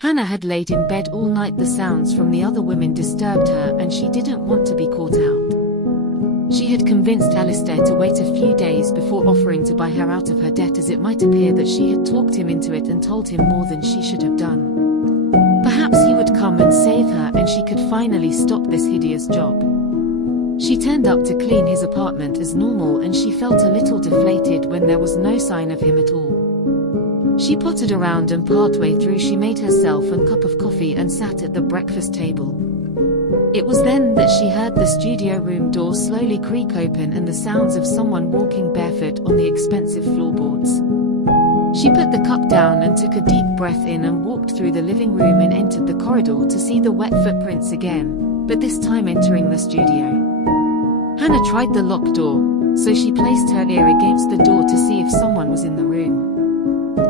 Hannah had laid in bed all night. The sounds from the other women disturbed her and she didn't want to be caught out. She had convinced Alistair to wait a few days before offering to buy her out of her debt, as it might appear that she had talked him into it and told him more than she should have done. Perhaps he would come and save her and she could finally stop this hideous job. She turned up to clean his apartment as normal and she felt a little deflated when there was no sign of him at all. She pottered around and partway through she made herself a cup of coffee and sat at the breakfast table. It was then that she heard the studio room door slowly creak open and the sounds of someone walking barefoot on the expensive floorboards. She put the cup down and took a deep breath in and walked through the living room and entered the corridor to see the wet footprints again, but this time entering the studio. Hannah tried the locked door, so she placed her ear against the door to see if someone was in the room.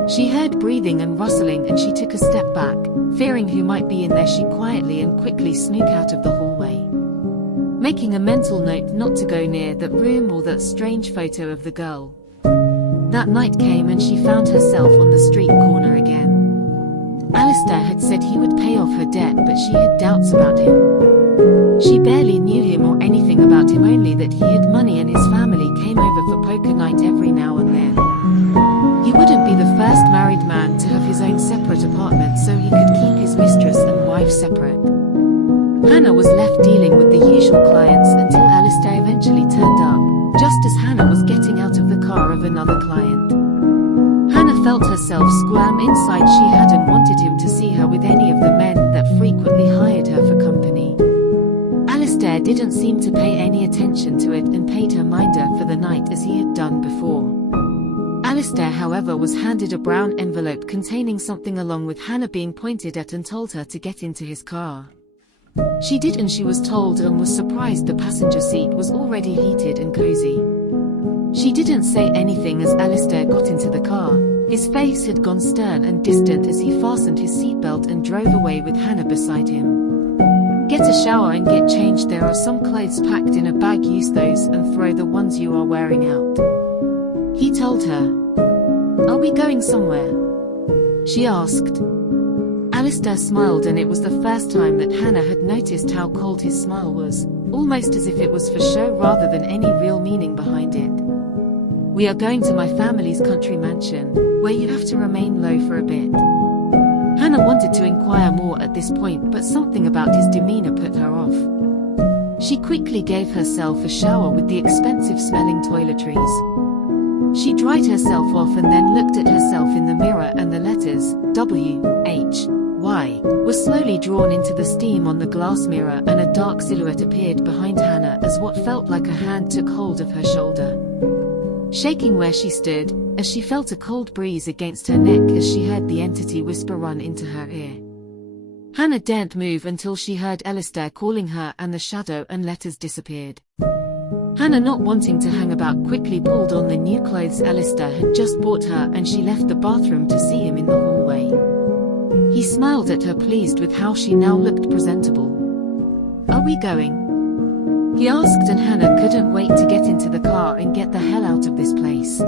She heard breathing and rustling and she took a step back, fearing who might be in there. She quietly and quickly snooped out of the hallway, making a mental note not to go near that room or that strange photo of the girl. That night came and she found herself on the street corner again. Alistair had said he would pay off her debt, but she had doubts about him. She barely knew him or anything about him, only that he had money and his family came over for poker night every now and then. He wouldn't be the first married man to have his own separate apartment, so he could keep his mistress and wife separate. Hannah was left dealing with the usual clients until Alistair eventually turned up, just as Hannah was getting out of the car of another client. Hannah felt herself squirm inside. She hadn't wanted him to see her with any of the men that frequently hired her for company. Alistair didn't seem to pay any attention to it and paid her minder for the night as he had done before. Alistair, however, was handed a brown envelope containing something along with Hannah being pointed at and told her to get into his car. She did, and she was told and was surprised the passenger seat was already heated and cozy. She didn't say anything as Alistair got into the car. His face had gone stern and distant as he fastened his seatbelt and drove away with Hannah beside him. Get a shower and get changed. There are some clothes packed in a bag. Use those and throw the ones you are wearing out, he told her. Are we going somewhere? She asked. Alistair smiled, and it was the first time that Hannah had noticed how cold his smile was, almost as if it was for show rather than any real meaning behind it. We are going to my family's country mansion, where you have to remain low for a bit. Hannah wanted to inquire more at this point, but something about his demeanor put her off. She quickly gave herself a shower with the expensive smelling toiletries. She dried herself off and then looked at herself in the mirror, and the letters W-H-Y were slowly drawn into the steam on the glass mirror, and a dark silhouette appeared behind Hannah as what felt like a hand took hold of her shoulder, shaking where she stood, as she felt a cold breeze against her neck as she heard the entity whisper run into her ear. Hannah daren't move until she heard Alistair calling her, and the shadow and letters disappeared. Hannah, not wanting to hang about, quickly pulled on the new clothes Alistair had just bought her, and she left the bathroom to see him in the hallway. He smiled at her, pleased with how she now looked presentable. Are we going? He asked, and Hannah couldn't wait to get into the car and get the hell out of this place.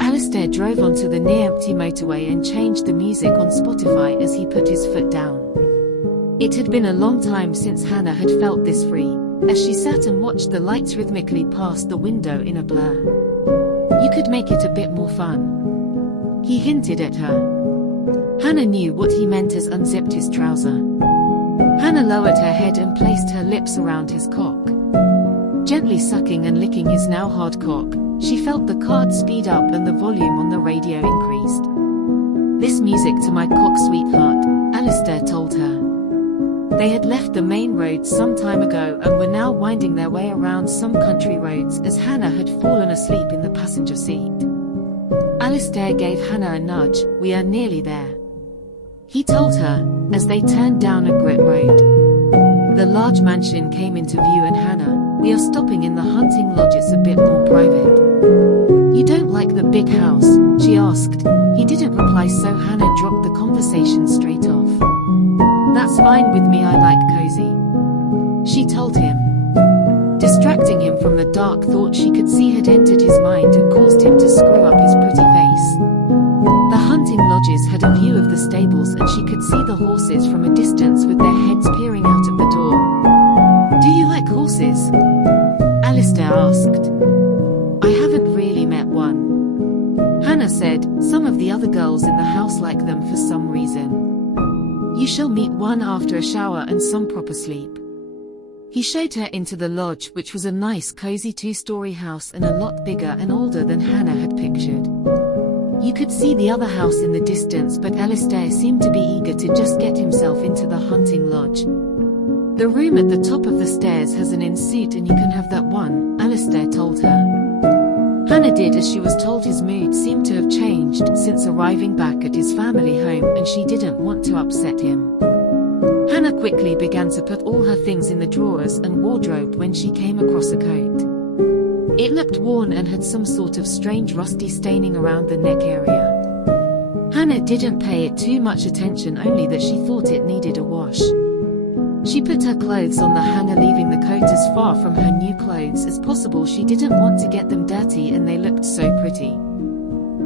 Alistair drove onto the near-empty motorway and changed the music on Spotify as he put his foot down. It had been a long time since Hannah had felt this free, as she sat and watched the lights rhythmically pass the window in a blur. You could make it a bit more fun, he hinted at her. Hannah knew what he meant as unzipped his trouser. Hannah lowered her head and placed her lips around his cock. Gently sucking and licking his now hard cock, she felt the card speed up and the volume on the radio increased. This music to my cock, sweetheart, Alistair told her. They had left the main road some time ago and were now winding their way around some country roads as Hannah had fallen asleep in the passenger seat. Alistair gave Hannah a nudge. We are nearly there, he told her, as they turned down a grit road. The large mansion came into view, and Hannah, we are stopping in the hunting lodge, it's a bit more private. You don't like the big house? She asked. He didn't reply, so Hannah dropped the conversation straight off. That's fine with me, I like cozy, she told him. Distracting him from the dark thought she could see had entered his mind and caused him to screw up his pretty face. The hunting lodges had a view of the stables, and she could see shall meet one after a shower and some proper sleep." He showed her into the lodge, which was a nice cozy 2-story house and a lot bigger and older than Hannah had pictured. You could see the other house in the distance, but Alistair seemed to be eager to just get himself into the hunting lodge. "The room at the top of the stairs has an in-suite and you can have that one," Alistair told her. Hannah did as she was told. His mood seemed to have changed since arriving back at his family home, and she didn't want to upset him. Hannah quickly began to put all her things in the drawers and wardrobe when she came across a coat. It looked worn and had some sort of strange rusty staining around the neck area. Hannah didn't pay it too much attention, only that she thought it needed a wash. She put her clothes on the hanger, leaving the coat as far from her new clothes as possible. She didn't want to get them dirty, and they looked so pretty.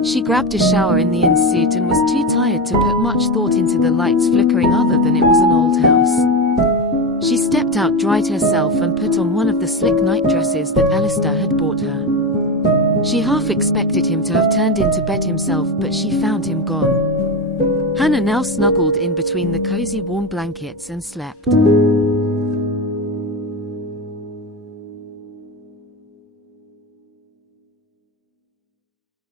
She grabbed a shower in the in-suit and was too tired to put much thought into the lights flickering, other than it was an old house. She stepped out, dried herself, and put on one of the slick night dresses that Alistair had bought her. She half expected him to have turned into bed himself, but she found him gone. Hannah now snuggled in between the cozy warm blankets and slept.